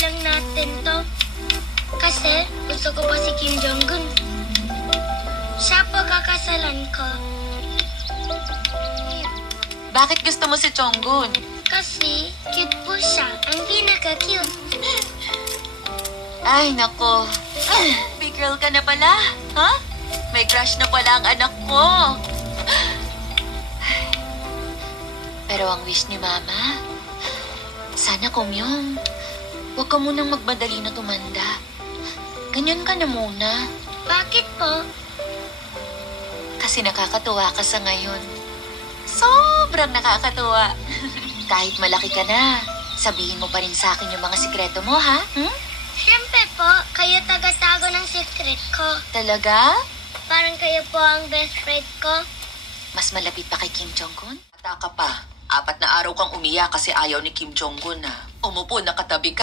lang natin to. Kasi gusto ko pa si Kim Jong-un. Siya po kakasalan ko. Bakit gusto mo si Jong-un? Kasi cute po siya. Ang pinaka-cute. Ay, nako. Big girl ka na pala, ha? May crush na pala ang anak ko. Pero ang wish ni Mama, sana Kumyong, huwag ka munang magmadali na tumanda. Ganyan ka na muna. Bakit po? Kasi nakakatuwa ka sa ngayon. Sobrang nakakatuwa. Kahit malaki ka na, sabihin mo pa rin sa akin yung mga sikreto mo, ha? Siyempre po, kayo taga-tago ng secret ko. Talaga? Parang kayo po ang best friend ko. Mas malapit pa kay Kim Jong-un? Bata ka pa. 4 na araw kang umiyak kasi ayaw ni Kim Jong-un na. Umupo, nakatabi ka.